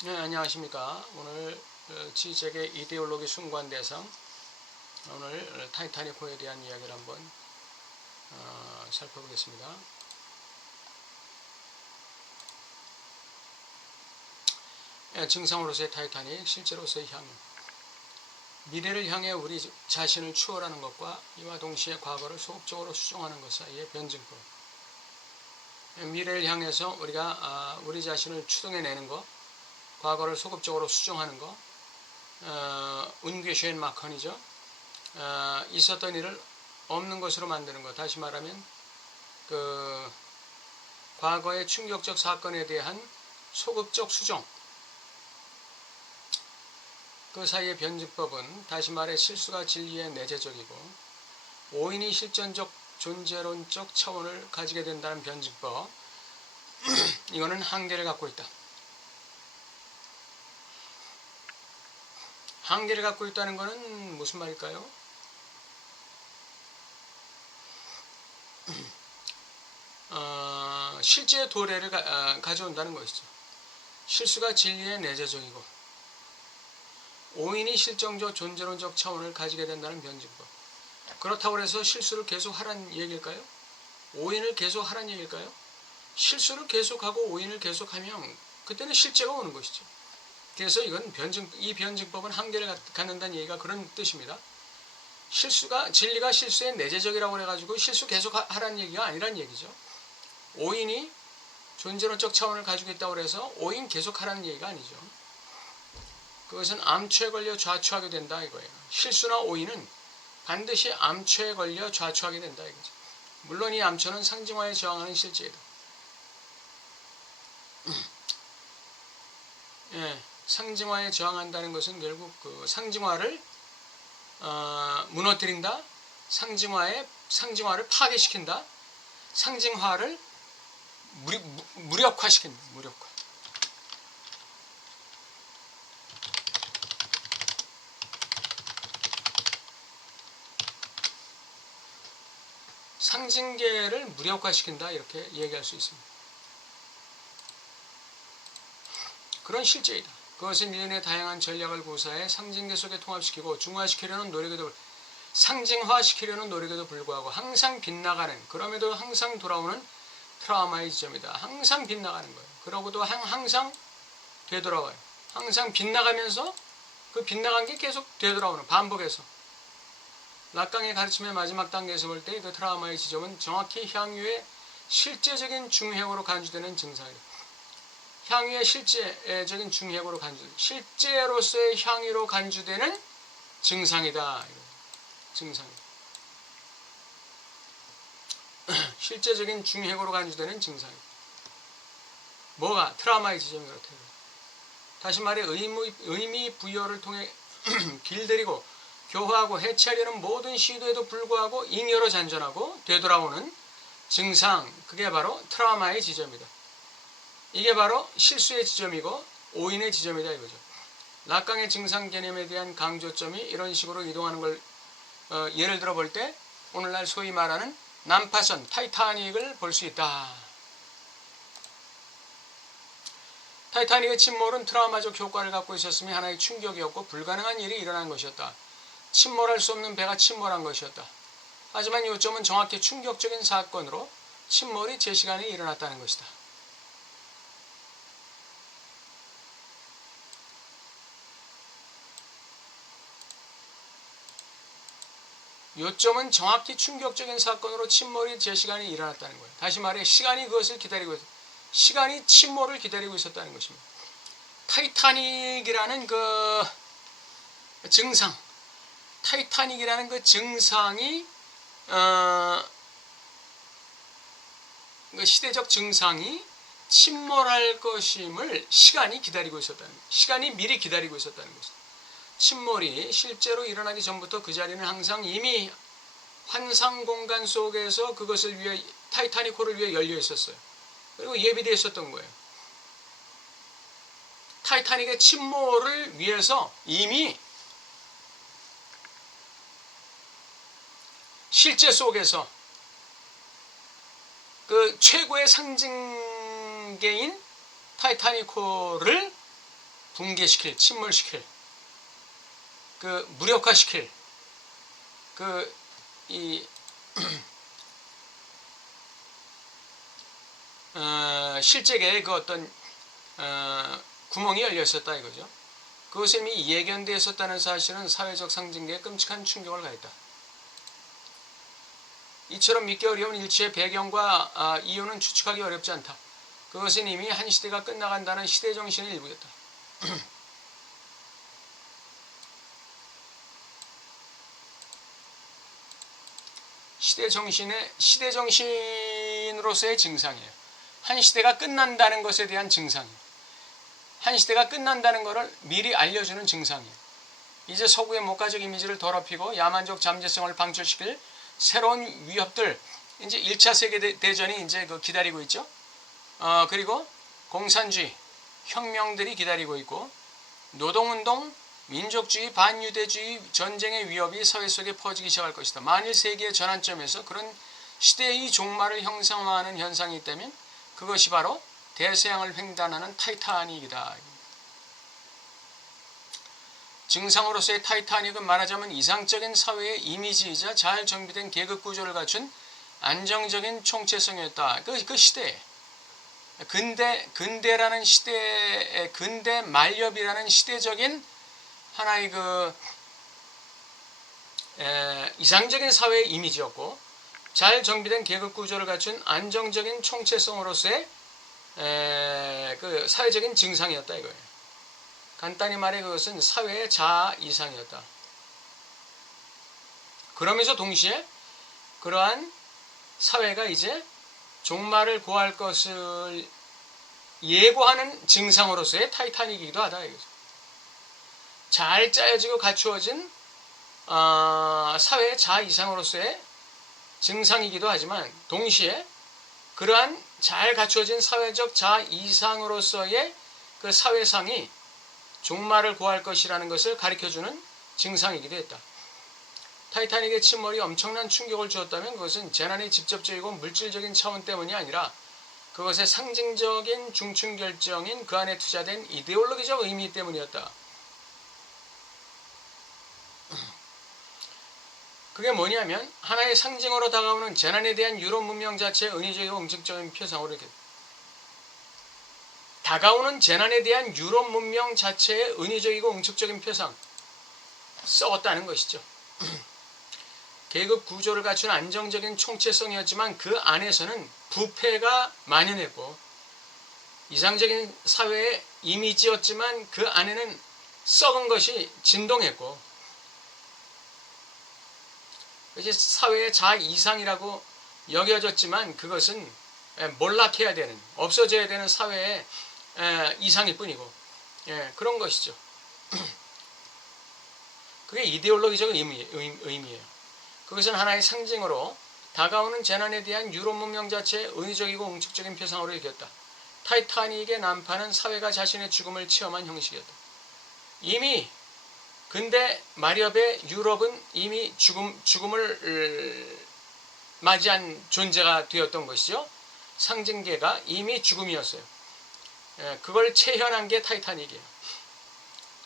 네, 안녕하십니까. 오늘 지적의 이데올로기 순관대상, 오늘 타이타닉호에 대한 이야기를 한번 살펴보겠습니다. 증상으로서의 타이타닉, 실제로서의 향유. 미래를 향해 우리 자신을 추월하는 것과 이와 동시에 과거를 소극적으로 수정하는 것 사이의 변증법. 미래를 향해서 우리가 우리 자신을 추동해내는 것, 과거를 소극적으로 수정하는 것, 운괴슈엔 마컨이죠. 있었던 일을 없는 것으로 만드는 것. 다시 말하면 과거의 충격적 사건에 대한 소극적 수정. 그 사이의 변증법은 다시 말해 실수가 진리의 내재적이고 오인이 실존적 존재론적 차원을 가지게 된다는 변증법. 이거는 한계를 갖고 있다. 한계를 갖고 있다는 것은 무슨 말일까요? 실제 도래를 가져온다는 것이죠. 실수가 진리의 내재적이고 오인이 실정적 존재론적 차원을 가지게 된다는 변증법. 그렇다고 해서 실수를 계속 하라는 얘기일까요? 오인을 계속 하라는 얘기일까요? 실수를 계속하고 오인을 계속하면 그때는 실제가 오는 것이죠. 그래서 이건 이 변증법은 한계를 갖는다는 얘기가 그런 뜻입니다. 진리가 실수의 내재적이라고 해가지고 실수 계속 하라는 얘기가 아니란 얘기죠. 오인이 존재론적 차원을 가지고 있다고 해서 오인 계속 하라는 얘기가 아니죠. 그것은 암초에 걸려 좌초하게 된다 이거예요. 실수나 오인은 반드시 암초에 걸려 좌초하게 된다 이거죠. 물론 이 암초는 상징화에 저항하는 실제이다. 예, 상징화에 저항한다는 것은 결국 그 상징화를 무너뜨린다. 상징화를 파괴시킨다. 상징화를 무력화시킨다. 무력화. 상징계를 무력화시킨다 이렇게 얘기할 수 있습니다. 그런 실제이다. 그것은 일련의 다양한 전략을 구사해 상징계 속에 통합시키고 중화시키려는 노력에도 상징화시키려는 노력에도 불구하고 항상 빗나가는, 그럼에도 항상 돌아오는 트라우마의 지점이다. 항상 빗나가는 거예요. 그러고도 항상 되돌아와요. 항상 빗나가면서 그 빗나간 게 계속 되돌아오는, 반복해서. 락강의 가르침의 마지막 단계에서 볼 때 그 트라우마의 지점은 정확히 향유의 실제적인 중핵으로 간주되는 증상이다. 향유의 실제적인 중핵으로 실제로서의 향유로 간주되는 증상이다. 증상이다. 실제적인 중핵으로 간주되는 증상이다. 뭐가? 트라우마의 지점이 그렇다. 다시 말해 의미 부여를 통해 길들이고 교화하고 해체하려는 모든 시도에도 불구하고 잉여로 잔존하고 되돌아오는 증상, 그게 바로 트라우마의 지점이다. 이게 바로 실수의 지점이고 오인의 지점이다 이거죠. 락강의 증상 개념에 대한 강조점이 이런 식으로 이동하는 걸 예를 들어 볼 때 오늘날 소위 말하는 난파선, 타이타닉을 볼 수 있다. 타이타닉의 침몰은 트라우마적 효과를 갖고 있었으며 하나의 충격이었고 불가능한 일이 일어난 것이었다. 침몰할 수 없는 배가 침몰한 것이었다. 하지만 요점은 정확히 충격적인 사건으로 침몰이 제 시간에 일어났다는 것이다. 요점은 정확히 충격적인 사건으로 침몰이 제 시간에 일어났다는 거예요. 다시 말해 시간이 그것을 기다리고 있었다. 시간이 침몰을 기다리고 있었다는 것입니다. 타이타닉이라는 그 증상, 타이타닉이라는 그 증상이 그 시대적 증상이 침몰할 것임을 시간이 기다리고 있었다는 거예요. 시간이 미리 기다리고 있었다는 것입니다. 침몰이 실제로 일어나기 전부터 그 자리는 항상 이미 환상 공간 속에서 그것을 위해 타이타닉호를 위해 열려 있었어요. 그리고 예비되어 있었던 거예요. 타이타닉의 침몰을 위해서 이미 실제 속에서 그 최고의 상징계인 타이타닉호를 붕괴시킬, 침몰시킬, 그 무력화시킬, 실제계에 그 어떤 구멍이 열려 있었다 이거죠. 그것이 이미 예견되어 있었다는 사실은 사회적 상징계에 끔찍한 충격을 가했다. 이처럼 믿기 어려운 일치의 배경과 이유는 추측하기 어렵지 않다. 그것은 이미 한 시대가 끝나간다는 시대정신의 일부였다. 시대정신으로서의 증상이에요. 한 시대가 끝난다는 것에 대한 증상이에요. 한 시대가 끝난다는 것을 미리 알려주는 증상이에요. 이제 서구의 목가적 이미지를 더럽히고 야만적 잠재성을 방출시킬 새로운 위협들, 이제 1차 세계대전이 이제 기다리고 있죠. 그리고 공산주의, 혁명들이 기다리고 있고, 노동운동, 민족주의, 반유대주의 전쟁의 위협이 사회 속에 퍼지기 시작할 것이다. 만일 세계의 전환점에서 그런 시대의 종말을 형상화하는 현상이 있다면 그것이 바로 대서양을 횡단하는 타이타닉이다. 증상으로서의 타이타닉은 말하자면 이상적인 사회의 이미지이자 잘 정비된 계급 구조를 갖춘 안정적인 총체성이었다. 그 시대, 근대라는 시대, 근대 말엽이라는 시대적인 하나의 이상적인 사회의 이미지였고, 잘 정비된 계급 구조를 갖춘 안정적인 총체성으로서의 그 사회적인 증상이었다 이거예요. 간단히 말해 그것은 사회의 자아 이상이었다. 그러면서 동시에 그러한 사회가 이제 종말을 고할 것을 예고하는 증상으로서의 타이타닉이기도 하다 이거죠. 잘 짜여지고 갖추어진 사회의 자아 이상으로서의 증상이기도 하지만 동시에 그러한 잘 갖추어진 사회적 자아 이상으로서의 그 사회상이 종말을 고할 것이라는 것을 가리켜주는 증상이기도 했다. 타이타닉의 침몰이 엄청난 충격을 주었다면 그것은 재난의 직접적이고 물질적인 차원 때문이 아니라 그것의 상징적인 중층 결정인 그 안에 투자된 이데올로기적 의미 때문이었다. 그게 뭐냐면 하나의 상징으로 다가오는 재난에 대한 유럽 문명 자체의 은유적이고 응축적인 표상으로 이렇게 다가오는 재난에 대한 유럽 문명 자체의 은유적이고 응축적인 표상 썩었다는 것이죠. 계급 구조를 갖춘 안정적인 총체성이었지만 그 안에서는 부패가 만연했고 이상적인 사회의 이미지였지만 그 안에는 썩은 것이 진동했고 이제 사회의 자아 이상이라고 여겨졌지만 그것은 몰락해야 되는, 없어져야 되는 사회의 이상일 뿐이고 그런 것이죠. 그게 이데올로기적 의미예요. 그것은 하나의 상징으로 다가오는 재난에 대한 유럽 문명 자체의 은유적이고 응축적인 표상으로 여겼다. 타이타닉의 난파는 사회가 자신의 죽음을 체험한 형식이었다. 이미 근데 마렵의 유럽은 이미 죽음을 맞이한 존재가 되었던 것이죠. 상징계가 이미 죽음이었어요. 그걸 체현한 게 타이타닉이에요.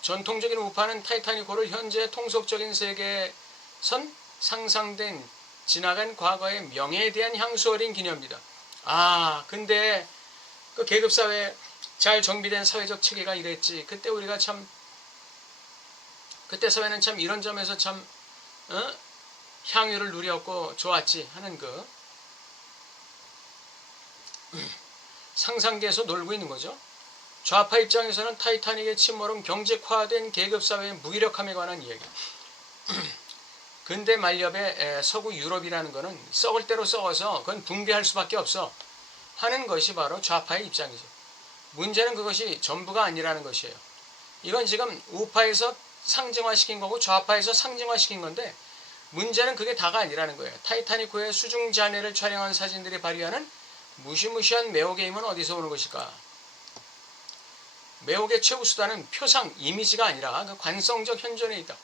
전통적인 우파는 타이타닉호를 현재 통속적인 세계선 상상된 지나간 과거의 명예에 대한 향수 어린 기념비다. 근데 그 계급사회 잘 정비된 사회적 체계가 이랬지. 그때 사회는 참 이런 점에서 참 향유를 누렸고 좋았지 하는 상상계에서 놀고 있는 거죠. 좌파 입장에서는 타이타닉의 침몰은 경직화된 계급사회의 무기력함에 관한 이야기. 근대 말엽의 서구 유럽이라는 것은 썩을 대로 썩어서 그건 붕괴할 수밖에 없어 하는 것이 바로 좌파의 입장이죠. 문제는 그것이 전부가 아니라는 것이에요. 이건 지금 우파에서 상징화시킨 거고 좌파에서 상징화시킨 건데 문제는 그게 다가 아니라는 거예요. 타이타닉호의 수중잔해를 촬영한 사진들이 발휘하는 무시무시한 매혹의 힘은 어디서 오는 것일까? 매혹의 최후 수단은 표상, 이미지가 아니라 그 관성적 현존에 있다.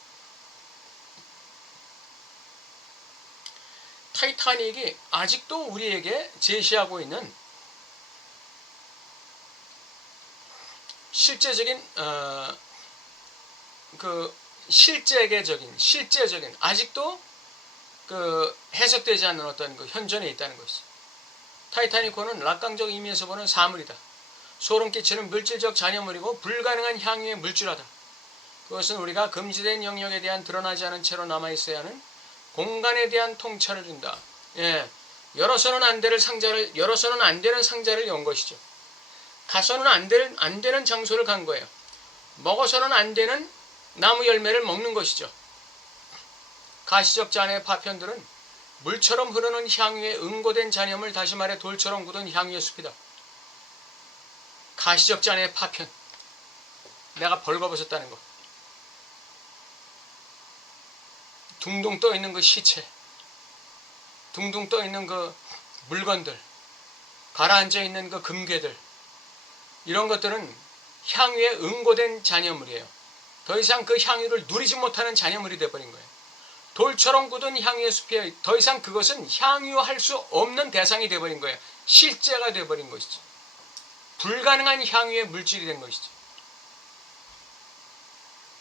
타이타닉이 아직도 우리에게 제시하고 있는 실제적인 그 실제적인 아직도 그 해석되지 않는 어떤 그 현존에 있다는 것이죠. 타이타닉호는 락강적 의미에서 보는 사물이다. 소름 끼치는 물질적 잔여물이고 불가능한 향유의 물질하다. 그것은 우리가 금지된 영역에 대한 드러나지 않은 채로 남아있어야 하는 공간에 대한 통찰을 준다. 예, 열어서는 안 되는 상자를 연 것이죠. 가서는 안 되는 장소를 간 거예요. 먹어서는 안 되는 나무 열매를 먹는 것이죠. 가시적 잔해의 파편들은 물처럼 흐르는 향유에 응고된 잔여물, 다시 말해 돌처럼 굳은 향유의 숲이다. 가시적 잔해의 파편, 내가 벌거벗었다는 것. 둥둥 떠 있는 그 시체, 둥둥 떠 있는 그 물건들, 가라앉아 있는 그 금괴들, 이런 것들은 향유에 응고된 잔여물이에요. 더 이상 그 향유를 누리지 못하는 잔여물이 되어버린 거예요. 돌처럼 굳은 향유의 숲이에요. 더 이상 그것은 향유할 수 없는 대상이 되어버린 거예요. 실제가 되어버린 것이죠. 불가능한 향유의 물질이 된 것이죠.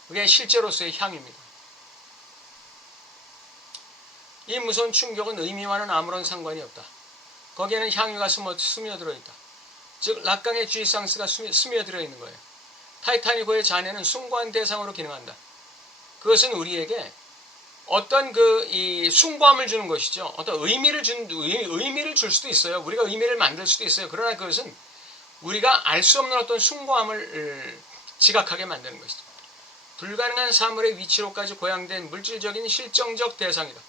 그게 실제로서의 향유입니다. 이 무서운 충격은 의미와는 아무런 상관이 없다. 거기에는 향유가 스며들어 있다. 즉 락강의 쥐상스가 스며들어 있는 거예요. 타이타닉호의 잔해는 숭고한 대상으로 기능한다. 그것은 우리에게 어떤 이 숭고함을 주는 것이죠. 어떤 의미를 줄 수도 있어요. 우리가 의미를 만들 수도 있어요. 그러나 그것은 우리가 알 수 없는 어떤 숭고함을 지각하게 만드는 것이죠. 불가능한 사물의 위치로까지 고양된 물질적인 실정적 대상이다.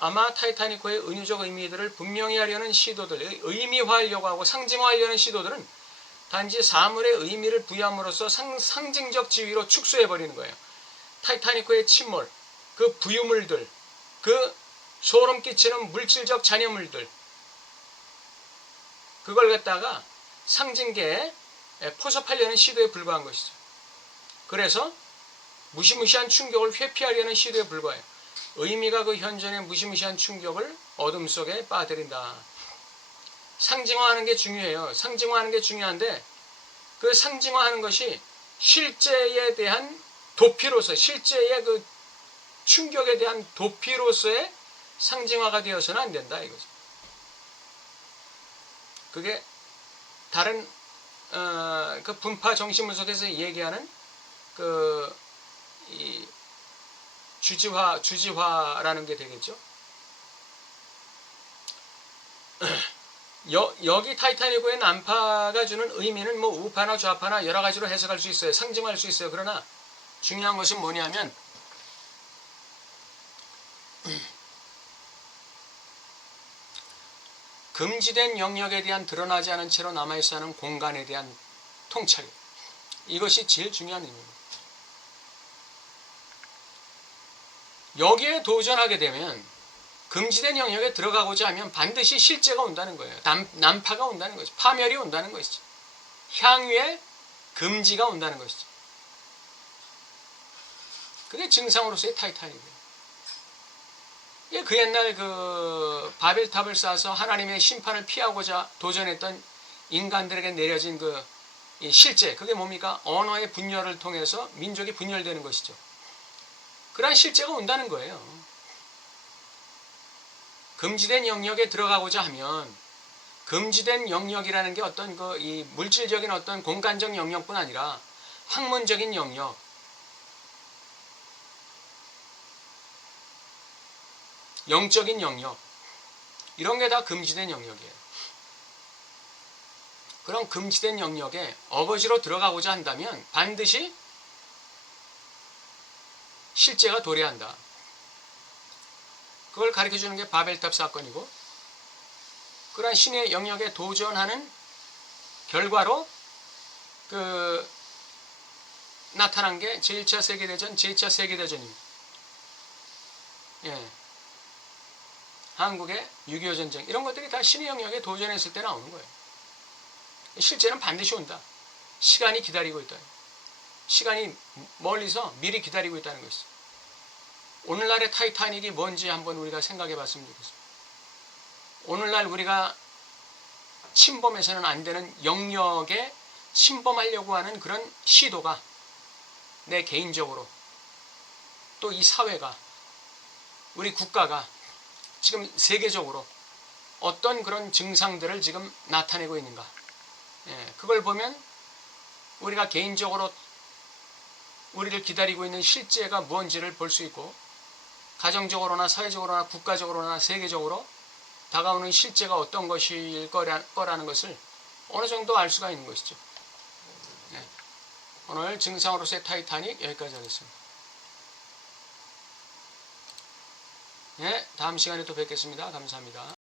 아마 타이타닉호의 은유적 의미들을 분명히 하려는 시도들, 의미화하려고 하고 상징화하려는 시도들은 단지 사물의 의미를 부여함으로써 상징적 지위로 축소해버리는 거예요. 타이타닉호의 침몰, 그 부유물들, 그 소름 끼치는 물질적 잔여물들, 그걸 갖다가 상징계에 포섭하려는 시도에 불과한 것이죠. 그래서 무시무시한 충격을 회피하려는 시도에 불과해요. 의미가 그 현존의 무시무시한 충격을 어둠 속에 빠뜨린다. 상징화하는 게 중요해요. 상징화하는 게 중요한데 그 상징화하는 것이 실제에 대한 도피로서, 실제의 그 충격에 대한 도피로서의 상징화가 되어서는 안 된다 이거죠. 그게 다른 그 분파 정신분석에서 얘기하는 이 주지화라는 게 되겠죠. 여기 타이타닉호의 난파가 주는 의미는 뭐 우파나 좌파나 여러 가지로 해석할 수 있어요. 상징화할 수 있어요. 그러나 중요한 것은 뭐냐면 금지된 영역에 대한 드러나지 않은 채로 남아있어 하는 공간에 대한 통찰. 이것이 제일 중요한 의미입니다. 여기에 도전하게 되면 금지된 영역에 들어가고자 하면 반드시 실제가 온다는 거예요. 난파가 온다는 것이죠. 파멸이 온다는 것이죠. 향유의 금지가 온다는 것이죠. 그게 증상으로서의 타이타닉이에요. 그 옛날 그 바벨탑을 쌓아서 하나님의 심판을 피하고자 도전했던 인간들에게 내려진 이 실제, 그게 뭡니까? 언어의 분열을 통해서 민족이 분열되는 것이죠. 그러한 실제가 온다는 거예요. 금지된 영역에 들어가고자 하면 금지된 영역이라는 게 어떤 이 물질적인 어떤 공간적 영역뿐 아니라 학문적인 영역, 영적인 영역, 이런 게 다 금지된 영역이에요. 그런 금지된 영역에 어거지로 들어가고자 한다면 반드시 실제가 도래한다. 그걸 가르쳐주는 게 바벨탑 사건이고, 그러한 신의 영역에 도전하는 결과로 나타난 게 제1차 세계대전, 제2차 세계대전입니다. 예. 한국의 6.25 전쟁, 이런 것들이 다 신의 영역에 도전했을 때 나오는 거예요. 실제는 반드시 온다. 시간이 기다리고 있다. 시간이 멀리서 미리 기다리고 있다는 것이죠. 오늘날의 타이타닉이 뭔지 한번 우리가 생각해 봤으면 좋겠습니다. 오늘날 우리가 침범해서는 안 되는 영역에 침범하려고 하는 그런 시도가 내 개인적으로 또 이 사회가 우리 국가가 지금 세계적으로 어떤 그런 증상들을 지금 나타내고 있는가. 그걸 보면 우리가 개인적으로 우리를 기다리고 있는 실제가 무언지를 볼 수 있고 가정적으로나 사회적으로나 국가적으로나 세계적으로 다가오는 실제가 어떤 것일 거라는 것을 어느 정도 알 수가 있는 것이죠. 오늘 증상으로서의 타이타닉 여기까지 하겠습니다. 다음 시간에 또 뵙겠습니다. 감사합니다.